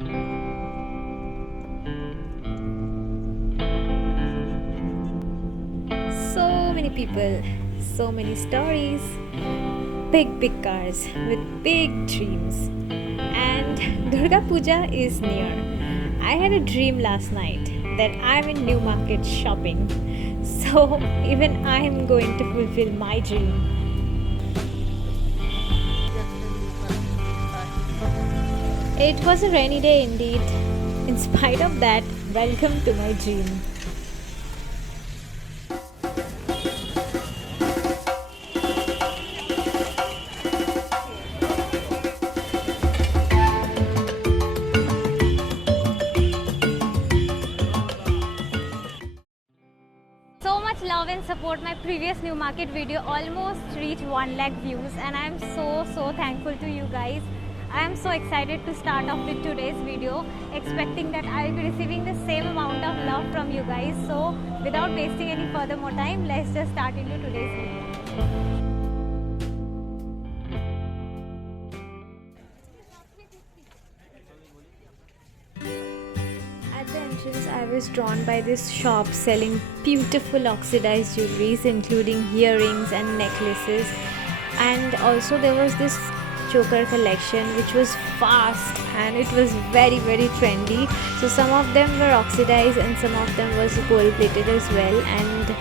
So many people, so many stories, big cars with big dreams. And Durga Puja is near. I had a dream last night that I'm in New Market shopping. So even I'm going to fulfill my dream. It was a rainy day indeed. In spite of that, welcome to my dream. So much love and support. My previous New Market video almost reached 1 lakh views, and I am so thankful to you guys. I am so excited to start off with today's video, expecting that I will be receiving the same amount of love from you guys. So without wasting any further more time, let's just start into today's video. At the entrance, I was drawn by this shop selling beautiful oxidized jewelries, including earrings and necklaces. And also there was this choker collection which was fast and it was very trendy. So some of them were oxidized and some of them was gold plated as well, and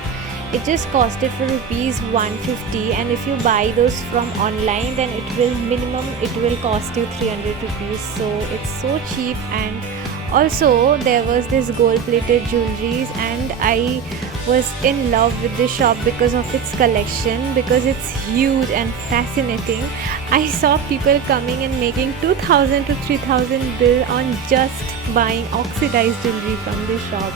it just costed for rupees 150, and if you buy those from online then it will cost you 300 rupees. So it's so cheap. And also there was this gold plated jewelries, and I was in love with this shop because of its collection, because it's huge and fascinating. I saw people coming and making 2000 to 3000 bill on just buying oxidized jewelry from this shop.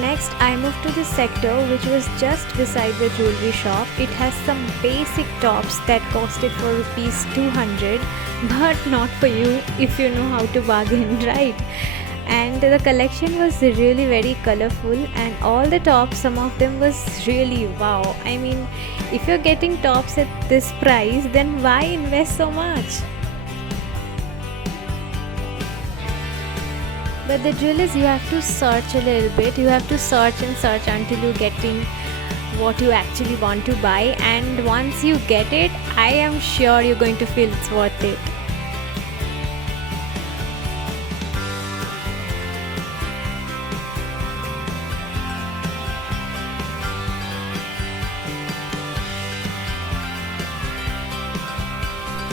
Next, I moved to this sector which was just beside the jewelry shop. It has some basic tops that costed for rupees 200, but not for you if you know how to bargain, right? And the collection was really very colorful, and all the tops, some of them was really wow. I mean, if you're getting tops at this price, then why invest so much? But the jewel is, you have to search a little bit. You have to search and search until you getting what you actually want to buy, and once you get it, I am sure you're going to feel it's worth it.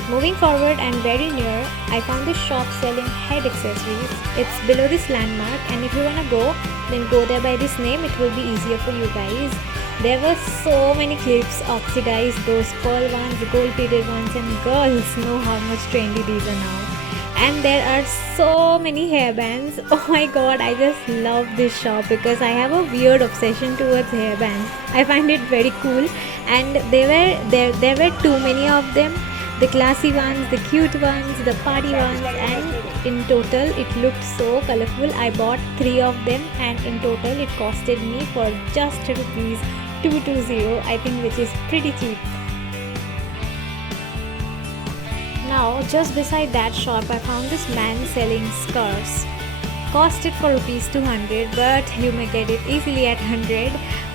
Moving forward and very near, I found this shop selling head accessories. It's below this landmark, and if you wanna go, then go there by this name. It will be easier for you guys. There were so many clips, oxidized, those pearl ones, gold plated ones, and girls know how much trendy these are now. And there are so many hairbands. Oh my god, I just love this shop because I have a weird obsession towards hairbands. I find it very cool, and there were too many of them. The classy ones, the cute ones, the party ones, and in total it looked so colorful. I bought 3 of them, and in total it costed me for just rupees 220, I think, which is pretty cheap. Now just beside that shop I found this man selling scarves. Costed for rupees 200, but you may get it easily at 100.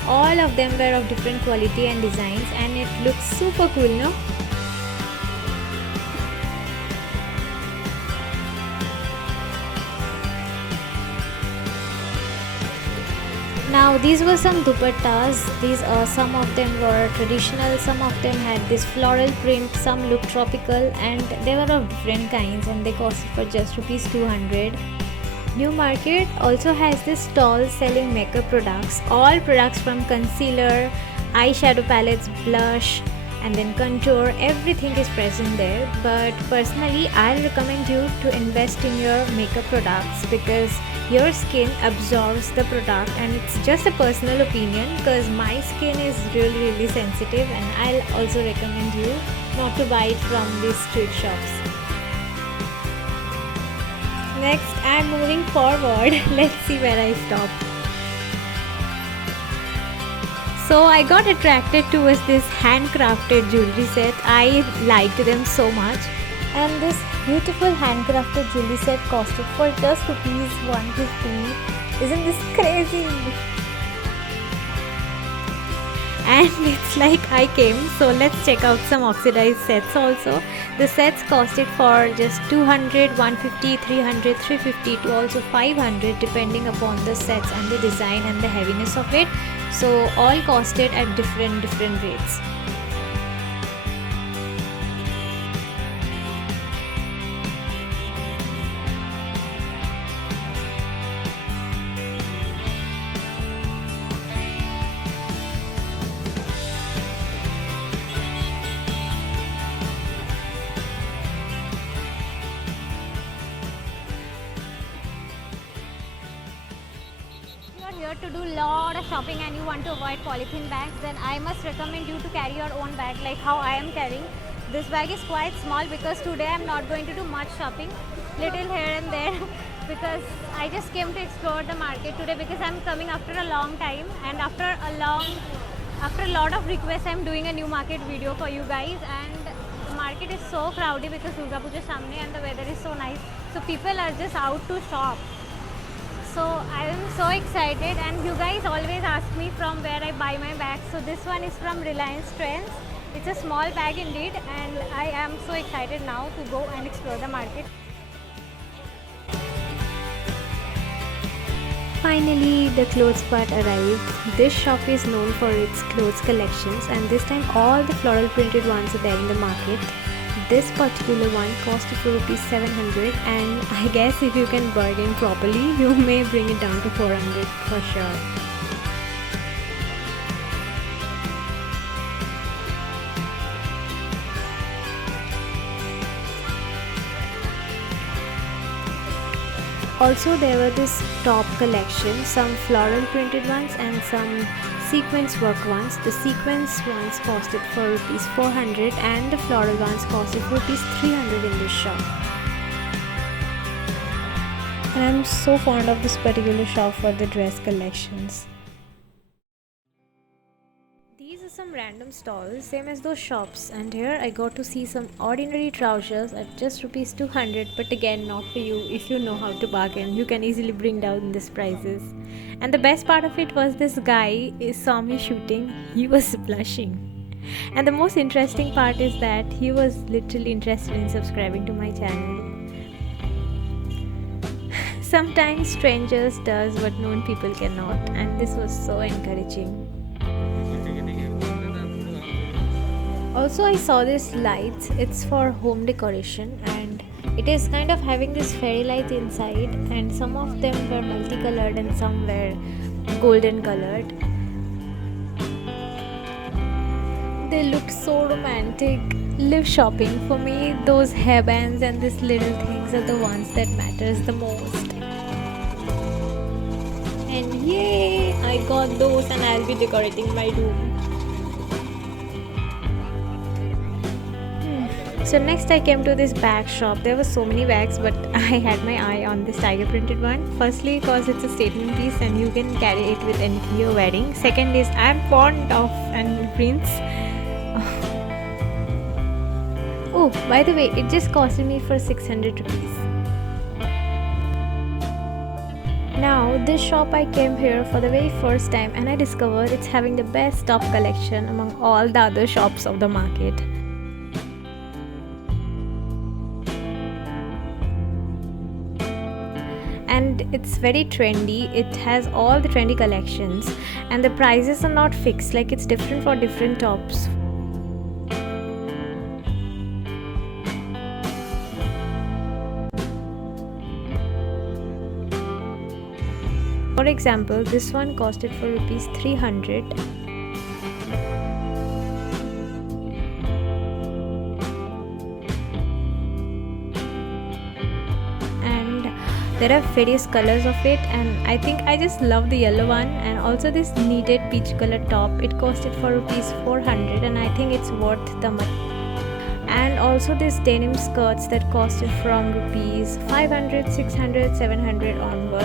All of them were of different quality and designs, and it looks super cool, no? Now these were some dupattas. Some of them were traditional, some of them had this floral print, some looked tropical, and they were of different kinds, and they costed for just rupees 200. New Market also has this stall selling makeup products, all products from concealer, eyeshadow palettes, blush, and then contour. Everything is present there, but personally I'll recommend you to invest in your makeup products because your skin absorbs the product, and it's just a personal opinion because my skin is really sensitive, and I'll also recommend you not to buy it from these street shops. Next, I'm moving forward. Let's see where I stop. So I got attracted towards this handcrafted jewelry set. I liked them so much, and this beautiful handcrafted jewelry set costed for just rupees 150. Isn't this crazy? And it's like I came, so let's check out some oxidized sets also. The sets costed for just 200, 150, 300, 350 to also 500 depending upon the sets and the design and the heaviness of it. So all costed at different rates. Here to do lot of shopping and you want to avoid polythene bags, then I must recommend you to carry your own bag like how I am carrying. This bag is quite small because today I am not going to do much shopping, little here and there because I just came to explore the market today because I am coming after a long time, and after a lot of requests I am doing a new market video for you guys. And the market is so crowded because Durga Puja is samne and the weather is so nice, so people are just out to shop. So I am so excited, and you guys always ask me from where I buy my bags. So this one is from Reliance Trends. It's a small bag indeed, and I am so excited now to go and explore the market. Finally, the clothes part arrived. This shop is known for its clothes collections, and this time all the floral printed ones are there in the market. This particular one cost for rupees 700, and I guess if you can bargain properly, you may bring it down to 400 for sure. Also, there were this top collection, some floral printed ones and some sequence work ones. The sequence ones costed for rupees 400 and the floral ones costed for rupees 300 in this shop. And I'm so fond of this particular shop for the dress collections. These are some random stalls, same as those shops, and here I got to see some ordinary trousers at just rupees 200, but again not for you. If you know how to bargain, you can easily bring down these prices. And the best part of it was this guy saw me shooting, he was blushing. And the most interesting part is that he was literally interested in subscribing to my channel. Sometimes strangers does what known people cannot, and this was so encouraging. Also, I saw this lights. It's for home decoration, and it is kind of having this fairy lights inside, and some of them were multicolored and some were golden colored. They looked so romantic. Live shopping. For me, those hairbands and these little things are the ones that matters the most. And yay, I got those and I'll be decorating my room. So next I came to this bag shop. There were so many bags, but I had my eye on this tiger printed one. Firstly, because it's a statement piece and you can carry it with anything you're wearing. Second is I'm fond of animal prints. Oh, by the way, it just costed me for 600 rupees. Now, this shop I came here for the very first time and I discovered it's having the best top collection among all the other shops of the market. And it's very trendy. It has all the trendy collections and the prices are not fixed, like it's different for different tops. For example, this one costed for rupees 300. There are various colors of it, and I think I just love the yellow one, and also this needed peach colored top. It costed for rupees 400 and I think it's worth the money. And also this denim skirts that costed from rupees 500, 600, 700 onward.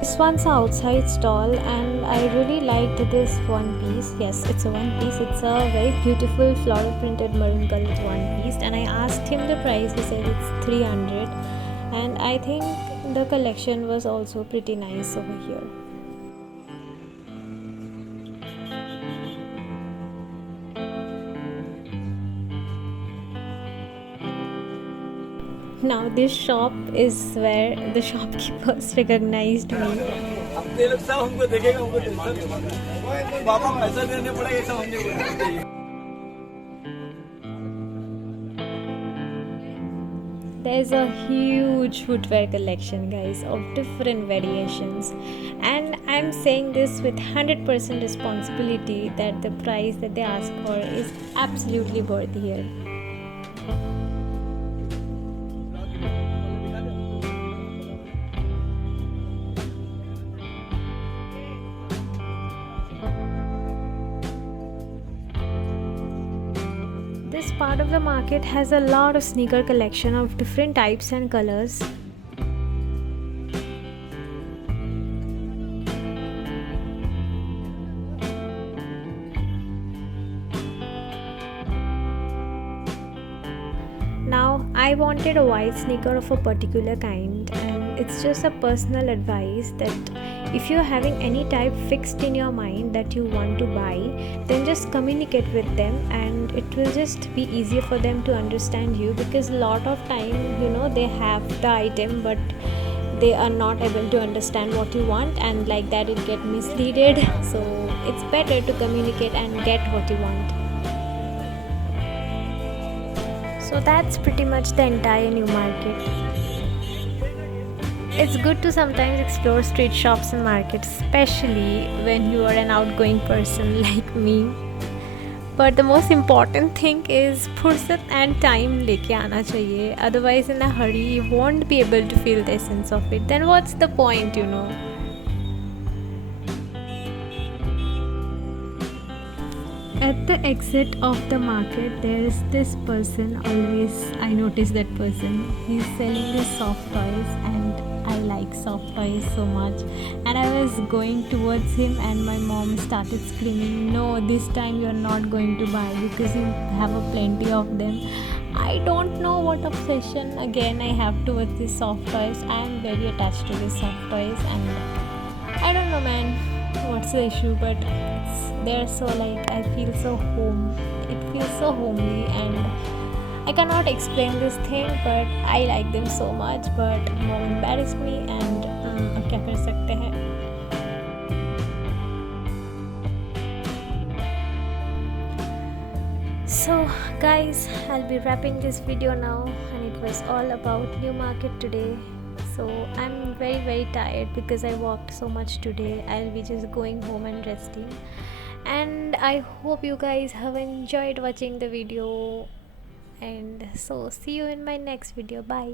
This one's outside stall, and I really liked this one piece. Yes, it's a one piece. It's a very beautiful floral printed maroon colored one piece, and I asked him the price. He said it's 300, and I think the collection was also pretty nice over here. Now this shop is where the shopkeepers recognized me. There's a huge footwear collection, guys, of different variations, and I'm saying this with 100% responsibility that the price that they ask for is absolutely worth here. This part of the market has a lot of sneaker collection of different types and colors. Now I wanted a white sneaker of a particular kind, and it's just a personal advice that if you're having any type fixed in your mind that you want to buy, then just communicate with them, and it will just be easier for them to understand you, because a lot of time, they have the item but they are not able to understand what you want, and like that it get misleaded. So it's better to communicate and get what you want. So that's pretty much the entire new market. It's good to sometimes explore street shops and markets, especially when you are an outgoing person like me. But the most important thing is फुर्सत and time लेके आना चाहिए. Otherwise, in a hurry, you won't be able to feel the essence of it. Then what's the point? At the exit of the market, there is this person. Always, I notice that person. He's selling the soft toys, and I like soft toys so much. And I was going towards him, and my mom started screaming, "No, this time you're not going to buy because you have a plenty of them." I don't know what obsession again I have towards these soft toys. I am very attached to these soft toys, and I don't know, man, what's the issue, but they're so I feel so it feels so homely, and I cannot explain this thing, but I like them so much. But mom embarrassed me, and अब क्या कर सकते हैं. So guys, I'll be wrapping this video now, and it was all about New Market today. So I'm very tired because I walked so much today. I'll be just going home and resting, and I hope you guys have enjoyed watching the video, and so see you in my next video. Bye.